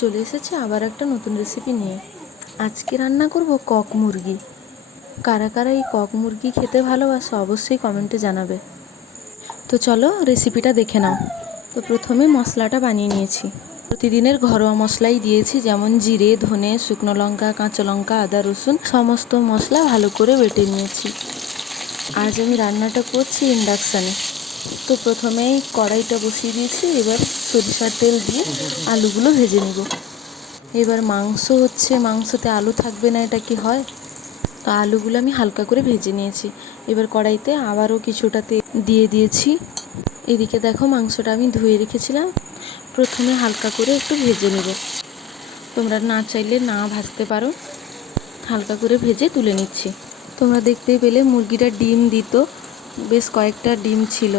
চলে এসেছি আবার একটা নতুন রেসিপি নিয়ে। আজকে রান্না করব কক মুরগি। কারা কারা এই কক মুরগি খেতে ভালোবাসো অবশ্যই কমেন্টে জানাবে। তো চলো রেসিপিটা দেখে নাও। তো প্রথমে মশলাটা বানিয়ে নিয়েছি। প্রতিদিনের ঘরোয়া মশলাই দিয়েছি, যেমন জিরে, ধনে, শুকনো লঙ্কা, কাঁচা লঙ্কা, আদা, রসুন সমস্ত মশলা ভালো করে বেটে নিয়েছি। আজ আমি রান্নাটা করছি ইন্ডাকশানে। তো প্রথমেই কড়াইটা বসিয়ে দিয়েছি। এবার সরিষার তেল দিয়ে আলুগুলো ভেজে নেব। এবার মাংস হচ্ছে, মাংসতে আলু থাকবে না, এটা কি হয়? তো আলুগুলো আমি হালকা করে ভেজে নিয়েছি। এবার কড়াইতে আবারও কিছুটা তেল দিয়ে দিয়েছি। এদিকে দেখো মাংসটা আমি ধুয়ে রেখেছিলাম, প্রথমে হালকা করে একটু ভেজে নেব। তোমরা না চাইলে না ভাজতে পারো, হালকা করে ভেজে তুলে নিচ্ছি। তোমরা দেখতেই পেলে মুরগিটা ডিম দিত, বেশ কয়েকটা ডিম ছিল।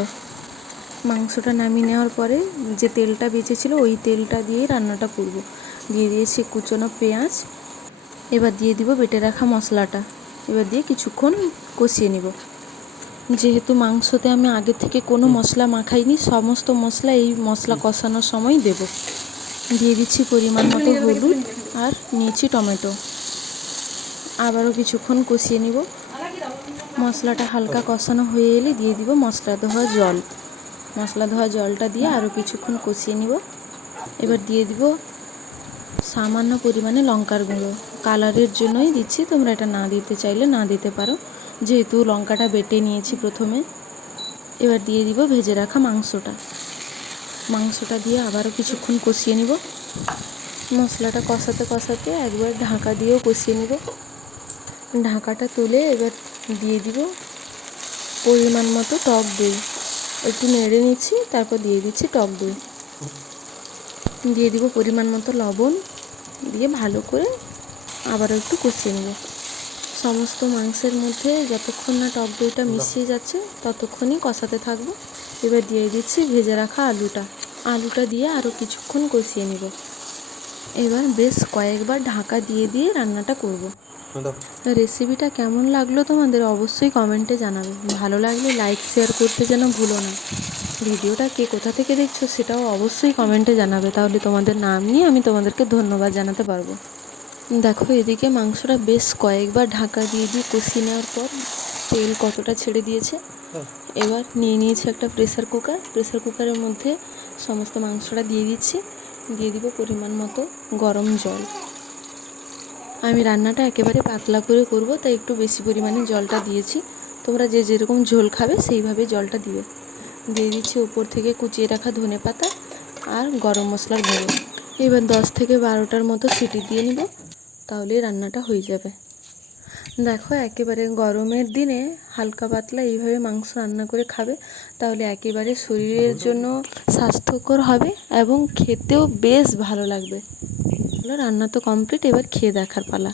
মাংসটা নামিয়ে নেওয়ার পরে যে তেলটা বেঁচেছিল ওই তেলটা দিয়ে রান্নাটা করব। দিয়ে দিয়েছি কুচনো পেঁয়াজ। এবার দিয়ে দিব বেটে রাখা মশলাটা। এবার দিয়ে কিছুক্ষণ কষিয়ে নেব। যেহেতু মাংসতে আমি আগে থেকে কোনো মশলা মাখাইনি, সমস্ত মশলা এই মশলা কষানোর সময় দেব। দিয়ে দিচ্ছি পরিমাণ মতো হলুদ আর নিয়েছি টমেটো। আবারও কিছুক্ষণ কষিয়ে নিব। মশলাটা হালকা কষানো হয়ে এলে দিয়ে দিব মশলা ধোয়া জল। মশলা ধোয়া জলটা দিয়ে আরও কিছুক্ষণ কষিয়ে নিব। এবার দিয়ে দিব সামান্য পরিমাণে লঙ্কার গুঁড়ো, কালারের জন্যই দিচ্ছি, তোমরা এটা না দিতে চাইলে না দিতে পারো, যেহেতু লঙ্কাটা বেটে নিয়েছি প্রথমে। এবার দিয়ে দিব ভেজে রাখা মাংসটা। মাংসটা দিয়ে আবারও কিছুক্ষণ কষিয়ে নিব। মশলাটা কষাতে কষাতে একবার ঢাকা দিয়েও কষিয়ে নিব। ঢাকাটা তুলে এবার দিয়ে দিব পরিমাণ মতো টক দই। একটু নেড়ে নিচ্ছি, তারপর দিয়ে দিচ্ছি টক দই। দিয়ে দিব পরিমাণ মতো লবণ, দিয়ে ভালো করে আবারও একটু কষিয়ে নেব। সমস্ত মাংসের মধ্যে যতক্ষণ না টক দইটা মিশিয়ে যাচ্ছে ততক্ষণই কষাতে থাকবো। এবার দিয়ে দিচ্ছি ভেজে রাখা আলুটা দিয়ে আরও কিছুক্ষণ কষিয়ে নেব। এবার বেশ কয়েকবার ঢাকা দিয়ে দিয়ে রান্নাটা করব। রেসিপিটা কেমন লাগলো তোমাদের অবশ্যই কমেন্টে জানাবে। ভালো লাগলে লাইক শেয়ার করতে যেন ভুলো না। ভিডিওটা কে কোথা থেকে দেখছো সেটাও অবশ্যই কমেন্টে জানাবে, তাহলে তোমাদের নাম নিয়ে আমি তোমাদেরকে ধন্যবাদ জানাতে পারবো। দেখো এদিকে মাংসটা বেশ কয়েকবার ঢাকা দিয়ে দিয়ে কষিয়ে নেওয়ার পর তেল কতটা ছেড়ে দিয়েছে। এবার নিয়ে নিয়েছি একটা প্রেসার কুকারের মধ্যে সমস্ত মাংসটা দিয়ে দিচ্ছি। দিয়ে দিব পরিমাণ মতো গরম জল। আমি রান্নাটা একেবারে পাতলা করে করব, তাই একটু বেশি পরিমাণে জলটা দিয়েছি। তোমরা যে যেরকম ঝোল খাবে সেইভাবে জলটা দিবে। দিয়ে দিচ্ছি ওপর থেকে কুচিয়ে রাখা ধনে পাতা আর গরম মশলার গুঁড়ো। এবার 10 থেকে 12টার মতো সিটি দিয়ে নিব, তাহলেই রান্নাটা হয়ে যাবে। দেখো একেবারে গরমের দিনে হালকা পাতলা এইভাবে মাংস রান্না করে খাবে, তাহলে একেবারে শরীরের জন্য স্বাস্থ্যকর হবে এবং খেতেও বেশ ভালো লাগবে। রান্না তো কমপ্লিট, এবার খেয়ে দেখার পালা।